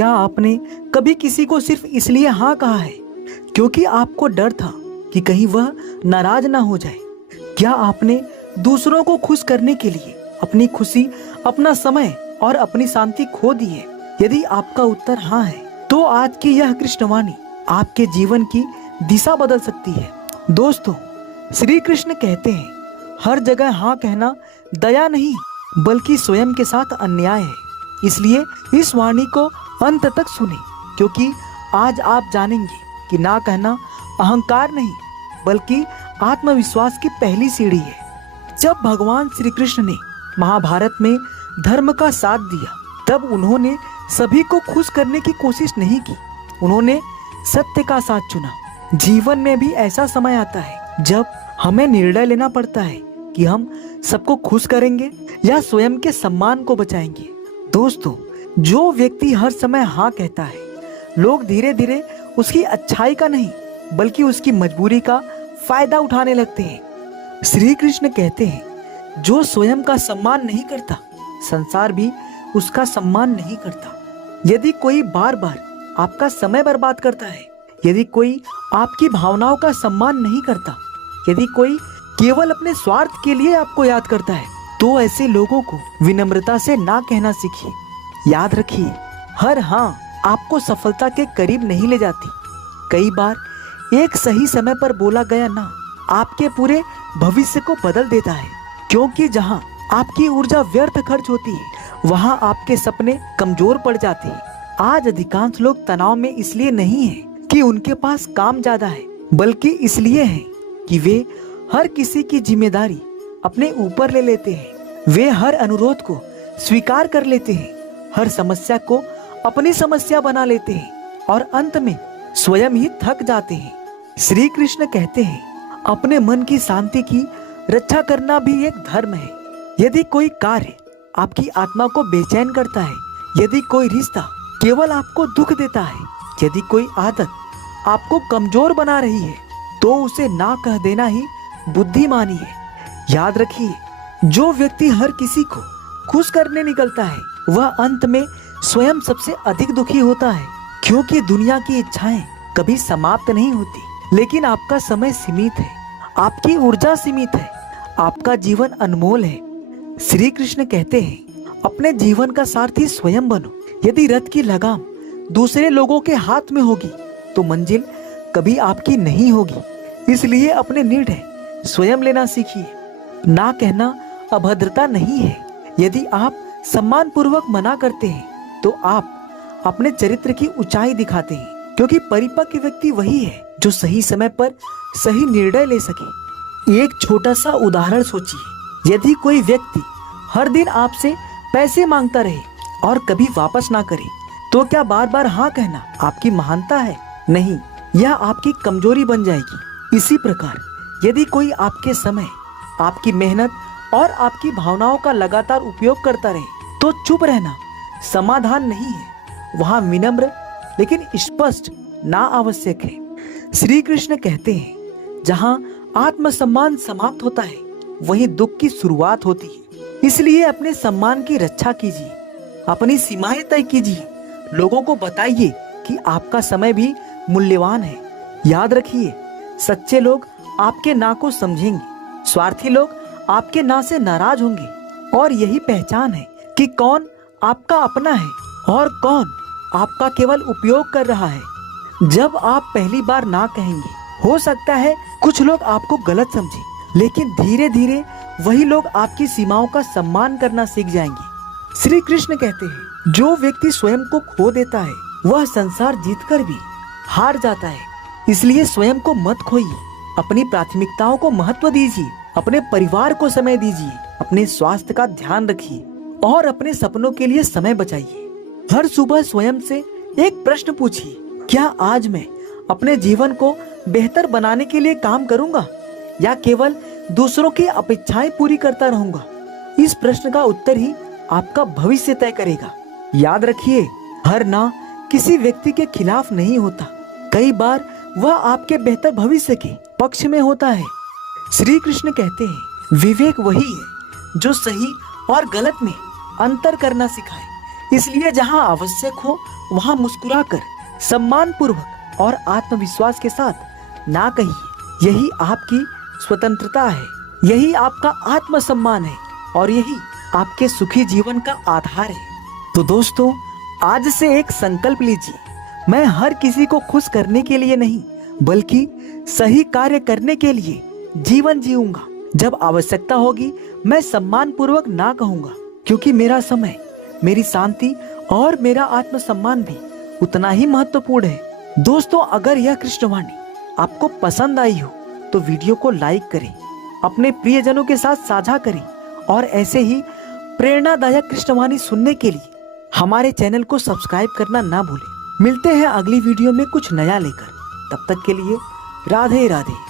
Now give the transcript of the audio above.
क्या आपने कभी किसी को सिर्फ इसलिए हाँ कहा है क्योंकि आपको डर था कि कहीं वह नाराज ना हो जाए? क्या आपने दूसरों को खुश करने के लिए अपनी खुशी, अपना समय और अपनी शांति खो दी है? यदि आपका उत्तर हाँ है तो आज की यह कृष्णवाणी आपके जीवन की दिशा बदल सकती है। दोस्तों, श्री कृष्ण कहते हैं, हर जगह हाँ कहना दया नहीं बल्कि स्वयं के साथ अन्याय है। इसलिए इस वाणी को अंत तक सुने, क्योंकि आज आप जानेंगे कि ना कहना अहंकार नहीं बल्कि आत्मविश्वास की पहली सीढ़ी है। जब भगवान श्री कृष्ण ने महाभारत में धर्म का साथ दिया तब उन्होंने सभी को खुश करने की कोशिश नहीं की, उन्होंने सत्य का साथ चुना। जीवन में भी ऐसा समय आता है जब हमें निर्णय लेना पड़ता है कि हम सबको खुश करेंगे या स्वयं के सम्मान को बचाएंगे। दोस्तों, जो व्यक्ति हर समय हाँ कहता है, लोग धीरे धीरे उसकी अच्छाई का नहीं बल्कि उसकी मजबूरी का फायदा उठाने लगते हैं। श्री कृष्ण कहते हैं, जो स्वयं का सम्मान नहीं करता, संसार भी उसका सम्मान नहीं करता। यदि कोई बार बार आपका समय बर्बाद करता है, यदि कोई आपकी भावनाओं का सम्मान नहीं करता, यदि कोई केवल अपने स्वार्थ के लिए आपको याद करता है, तो ऐसे लोगों को विनम्रता से ना कहना सीखिए। याद रखिए, हर हाँ आपको सफलता के करीब नहीं ले जाती। कई बार एक सही समय पर बोला गया ना आपके पूरे भविष्य को बदल देता है, क्योंकि जहाँ आपकी ऊर्जा व्यर्थ खर्च होती है वहाँ आपके सपने कमजोर पड़ जाते हैं। आज अधिकांश लोग तनाव में इसलिए नहीं है कि उनके पास काम ज्यादा है, बल्कि इसलिए है कि वे हर किसी की जिम्मेदारी अपने ऊपर ले लेते हैं। वे हर अनुरोध को स्वीकार कर लेते हैं, हर समस्या को अपनी समस्या बना लेते हैं और अंत में स्वयं ही थक जाते हैं। श्री कृष्ण कहते हैं, अपने मन की शांति की रक्षा करना भी एक धर्म है। यदि कोई कार्य आपकी आत्मा को बेचैन करता है, यदि कोई रिश्ता केवल आपको दुख देता है, यदि कोई आदत आपको कमजोर बना रही है, तो उसे ना कह देना ही बुद्धिमानी है। याद रखिए, जो व्यक्ति हर किसी को खुश करने निकलता है वह अंत में स्वयं सबसे अधिक दुखी होता है, क्योंकि दुनिया की इच्छाएं कभी समाप्त नहीं होती। लेकिन आपका समय सीमित है, आपकी ऊर्जा सीमित है, आपका जीवन अनमोल है। श्री कृष्ण कहते हैं, अपने जीवन का सारथी स्वयं बनो। यदि रथ की लगाम दूसरे लोगों के हाथ में होगी तो मंजिल कभी आपकी नहीं होगी। इसलिए अपने निर्णय स्वयं लेना सीखिए। ना कहना अभद्रता नहीं है। यदि आप सम्मान पूर्वक मना करते हैं तो आप अपने चरित्र की ऊंचाई दिखाते हैं, क्योंकि परिपक्व व्यक्ति वही है जो सही समय पर सही निर्णय ले सके। एक छोटा सा उदाहरण सोचिए, यदि कोई व्यक्ति हर दिन आपसे पैसे मांगता रहे और कभी वापस ना करे, तो क्या बार बार हाँ कहना आपकी महानता है? नहीं, यह आपकी कमजोरी बन जाएगी। इसी प्रकार यदि कोई आपके समय, आपकी मेहनत और आपकी भावनाओं का लगातार उपयोग करता रहे, तो चुप रहना समाधान नहीं है। वहाँ विनम्र लेकिन स्पष्ट ना आवश्यक है। श्री कृष्ण कहते हैं, जहाँ आत्मसम्मान समाप्त होता है वहीं दुख की शुरुआत होती है। इसलिए अपने सम्मान की रक्षा कीजिए, अपनी सीमाएं तय कीजिए, लोगों को बताइए कि आपका समय भी मूल्यवान है। याद रखिए, सच्चे लोग आपके ना को समझेंगे, स्वार्थी लोग आपके ना से नाराज होंगे, और यही पहचान है कि कौन आपका अपना है और कौन आपका केवल उपयोग कर रहा है। जब आप पहली बार ना कहेंगे, हो सकता है कुछ लोग आपको गलत समझें, लेकिन धीरे धीरे वही लोग आपकी सीमाओं का सम्मान करना सीख जाएंगे। श्री कृष्ण कहते हैं, जो व्यक्ति स्वयं को खो देता है वह संसार जीतकर भी हार जाता है। इसलिए स्वयं को मत खोइए, अपनी प्राथमिकताओं को महत्व दीजिए, अपने परिवार को समय दीजिए, अपने स्वास्थ्य का ध्यान रखिए और अपने सपनों के लिए समय बचाइए। हर सुबह स्वयं से एक प्रश्न पूछिए, क्या आज मैं अपने जीवन को बेहतर बनाने के लिए काम करूंगा या केवल दूसरों की अपेक्षाएं पूरी करता रहूंगा? इस प्रश्न का उत्तर ही आपका भविष्य तय करेगा। याद रखिए, हर ना किसी व्यक्ति के खिलाफ नहीं होता, कई बार वह आपके बेहतर भविष्य के पक्ष में होता है। श्री कृष्ण कहते हैं, विवेक वही है जो सही और गलत में अंतर करना सिखाए। इसलिए जहाँ आवश्यक हो वहाँ मुस्कुराकर, सम्मान पूर्वक और आत्मविश्वास के साथ ना कहिए। यही आपकी स्वतंत्रता है, यही आपका आत्मसम्मान है और यही आपके सुखी जीवन का आधार है। तो दोस्तों, आज से एक संकल्प लीजिए, मैं हर किसी को खुश करने के लिए नहीं बल्कि सही कार्य करने के लिए जीवन जीऊंगा। जब आवश्यकता होगी मैं सम्मान पूर्वक ना कहूंगा, क्योंकि मेरा समय, मेरी शांति और मेरा आत्मसम्मान भी उतना ही महत्वपूर्ण है। दोस्तों, अगर यह कृष्णवाणी आपको पसंद आई हो तो वीडियो को लाइक करें, अपने प्रियजनों के साथ साझा करें और ऐसे ही प्रेरणादायक कृष्णवाणी सुनने के लिए हमारे चैनल को सब्सक्राइब करना ना भूलें। मिलते हैं अगली वीडियो में कुछ नया लेकर। तब तक के लिए राधे राधे।